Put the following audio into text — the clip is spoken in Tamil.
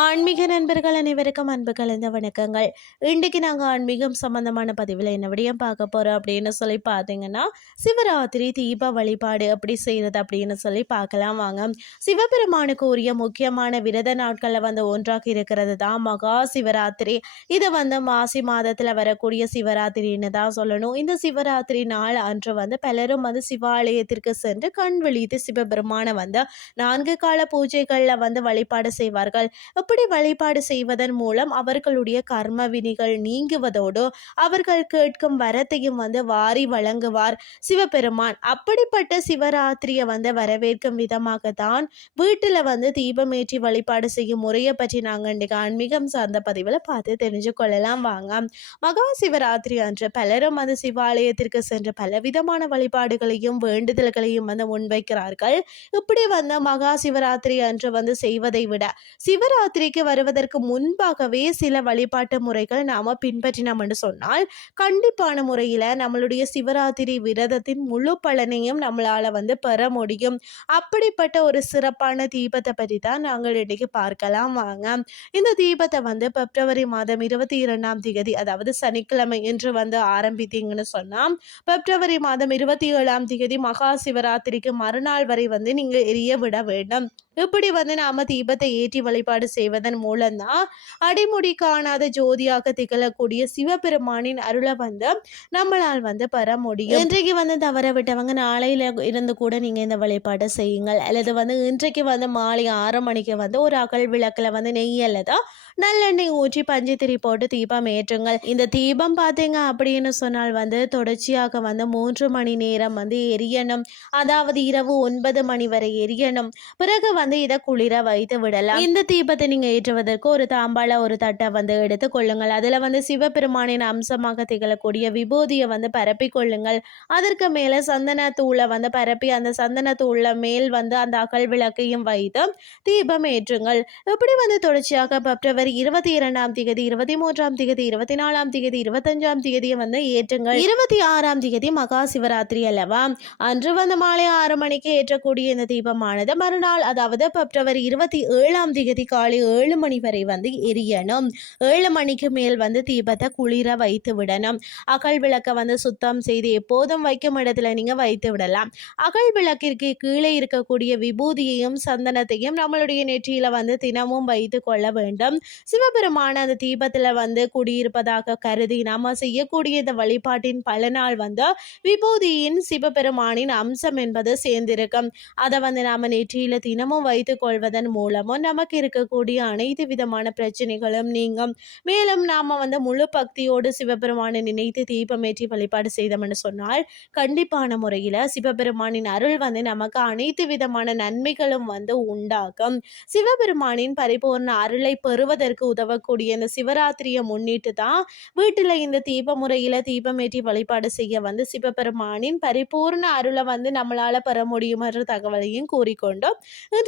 ஆன்மீக நண்பர்கள் அனைவருக்கும் அன்பு கலந்த வணக்கங்கள். இன்றைக்கு நாங்கள் ஆன்மீகம் சம்பந்தமான பதிவில் என்ன விடயம் பார்க்க போகிறோம் அப்படின்னு சொல்லி பார்த்தீங்கன்னா சிவராத்திரி தீப வழிபாடு அப்படி செய்கிறது அப்படின்னு சொல்லி பார்க்கலாம் வாங்க. சிவபெருமானுக்கு உரிய முக்கியமான விரத நாட்களில் வந்து ஒன்றாக இருக்கிறது தான் மகா சிவராத்திரி. இது வந்து மாசி மாதத்தில் வரக்கூடிய சிவராத்திரின்னு தான் சொல்லணும். இந்த சிவராத்திரி நாள் அன்று வந்து பலரும் வந்து சிவாலயத்திற்கு சென்று கண் விழித்து சிவபெருமானை வந்து நான்கு கால பூஜைகளில் வந்து வழிபாடு செய்வார்கள். அப்படி வழிபாடு செய்வதன் மூலம் அவர்களுடைய கர்ம வினிகள் நீங்குவதோடு அவர்கள் கேட்கும் வரத்தையும் வந்து வாரி வழங்குவார். சிவபெருமான் அப்படிப்பட்ட சிவராத்திரியை வந்து வரவேற்கும் விதமாக தான் வீட்டில் வந்து தீபமேற்றி வழிபாடு செய்யும் முறையை பற்றி நாங்கள் இன்றைக்கு ஆன்மீகம் சார்ந்த பதிவில் பார்த்து தெரிஞ்சு கொள்ளலாம். வாங்க. மகா சிவராத்திரி அன்று பலரும் வந்து சிவாலயத்திற்கு சென்று பலவிதமான வழிபாடுகளையும் வேண்டுதல்களையும் வந்து முன்வைக்கிறார்கள். இப்படி வந்து மகா சிவராத்திரி அன்று வந்து செய்வதை விட சிவராத்திரி சிவராத்திரிக்கு வருவதற்கு முன்பாகவே சில வழிபாட்டு முறைகள் நாம் பின்பற்றினோம்னு சொன்னால் கண்டிப்பான முறையில் நம்மளுடைய சிவராத்திரி விரதத்தின் முழு பலனையும் நம்மளால் வந்து பெற முடியும். அப்படிப்பட்ட ஒரு சிறப்பான தீபத்தை பற்றி தான் நாங்கள் இன்றைக்கி பார்க்கலாம். வாங்க. இந்த தீபத்தை வந்து பிப்ரவரி மாதம் இருபத்தி இரண்டாம் தேதி அதாவது சனிக்கிழமை என்று வந்து ஆரம்பித்தீங்கன்னு சொன்னால் பிப்ரவரி மாதம் இருபத்தி ஏழாம் தேதி மகா சிவராத்திரிக்கு மறுநாள் வரை வந்து நீங்கள் எரிய விட வேண்டும். இப்படி வந்து நாம தீபத்தை ஏற்றி வழிபாடு செய்வதன் மூலம்தான் அடிமுடி காணாத ஜோதியாக திகழக்கூடிய சிவபெருமானின் அருளை வந்து நம்மளால் வந்து பெற முடியும். இன்றைக்கு வந்து தவற விட்டவங்க நாளையில இருந்து கூட நீங்க இந்த வழிபாட்டை செய்யுங்கள். அல்லது வந்து இன்றைக்கு வந்து மாலை ஆறு மணிக்கு வந்து ஒரு அகல் விளக்குல வந்து நெய் அல்லதா நல்லெண்ணெய் ஊற்றி பஞ்சத்திரி போட்டு தீபம் ஏற்றுங்கள். இந்த தீபம் பார்த்தீங்க அப்படின்னு சொன்னால் வந்து தொடர்ச்சியாக வந்து மூன்று மணி நேரம் வந்து எரியணும். அதாவது இரவு ஒன்பது மணி வரை எரியணும். பிறகு வந்து இதை குளிர வைத்து விடலாம். இந்த தீபத்தை நீங்க ஏற்றுவதற்கு ஒரு தாம்பாள ஒரு தட்டை வந்து எடுத்து கொள்ளுங்கள். அதுல வந்து சிவபெருமானின் அம்சமாக திகழக்கூடிய விபூதியை வந்து பரப்பி கொள்ளுங்கள். அதற்கு மேல சந்தன தூளை வந்து பரப்பி அந்த சந்தன தூள மேல் வந்து அந்த அகல் விளக்கையும் வைத்து தீபம் ஏற்றுங்கள். இப்படி வந்து தொடர்ச்சியாக பிப்ரவரி இருபத்தி இரண்டாம் தேதி இருபத்தி மூன்றாம் தேதி இருபத்தி நாலாம் தேதி இருபத்தஞ்சாம் தேதியை வந்து ஏற்றுங்கள். இருபத்தி ஆறாம் தேதி மகா சிவராத்திரி அல்லவா? அன்று வந்து மாலை ஆறு மணிக்கு ஏற்றக்கூடிய இந்த தீபமானது மறுநாள் அதாவது அதாவது பிப்ரவரி இருபத்தி ஏழாம் தேதி காலை ஏழு மணி வரை வந்து எரியணும். ஏழு மணிக்கு மேல் வந்து தீபத்தை குளிர வைத்து விடணும். அகல் விளக்கை வந்து சுத்தம் செய்து எப்போதும் வைக்கும் இடத்துல நீங்கள் வைத்து விடலாம். அகல் விளக்கிற்கு கீழே இருக்கக்கூடிய விபூதியையும் சந்தனத்தையும் நம்மளுடைய நெற்றியில் வந்து தினமும் வைத்து கொள்ள வேண்டும். சிவபெருமான அந்த தீபத்தில் வந்து குடியிருப்பதாக கருதி நாம செய்யக்கூடிய இந்த வழிபாட்டின் பலனால் வந்து விபூதியின் சிவபெருமானின் அம்சம் என்பது சேர்ந்திருக்கும். அதை வந்து நாம நெற்றியில் தினமும் தினமும் வைத்துக் கொள்வதன் மூலமும் நமக்கு இருக்கக்கூடிய அனைத்து விதமான பிரச்சனைகளும் நீங்கும். மேலும் நாம் வந்து முழு பக்தியோடு சிவபெருமானை நினைத்து தீபமேற்றி வழிபாடு செய்தோம்னு சொன்னால் கண்டிப்பான முறையில் சிவபெருமானின் அருள் வந்து நமக்கு அனைத்து விதமான நன்மைகளும் வந்து உண்டாகும். சிவபெருமானின் பரிபூர்ண அருளை பெறுவதற்கு உதவக்கூடிய இந்த சிவராத்திரியை முன்னிட்டு தான் வீட்டில் இந்த தீப முறையில் தீபமேற்றி வழிபாடு செய்ய வந்து சிவபெருமானின் பரிபூர்ண அருளை வந்து நம்மளால் பெற முடியும் என்ற தகவலையும் கூறிக்கொண்டோம்.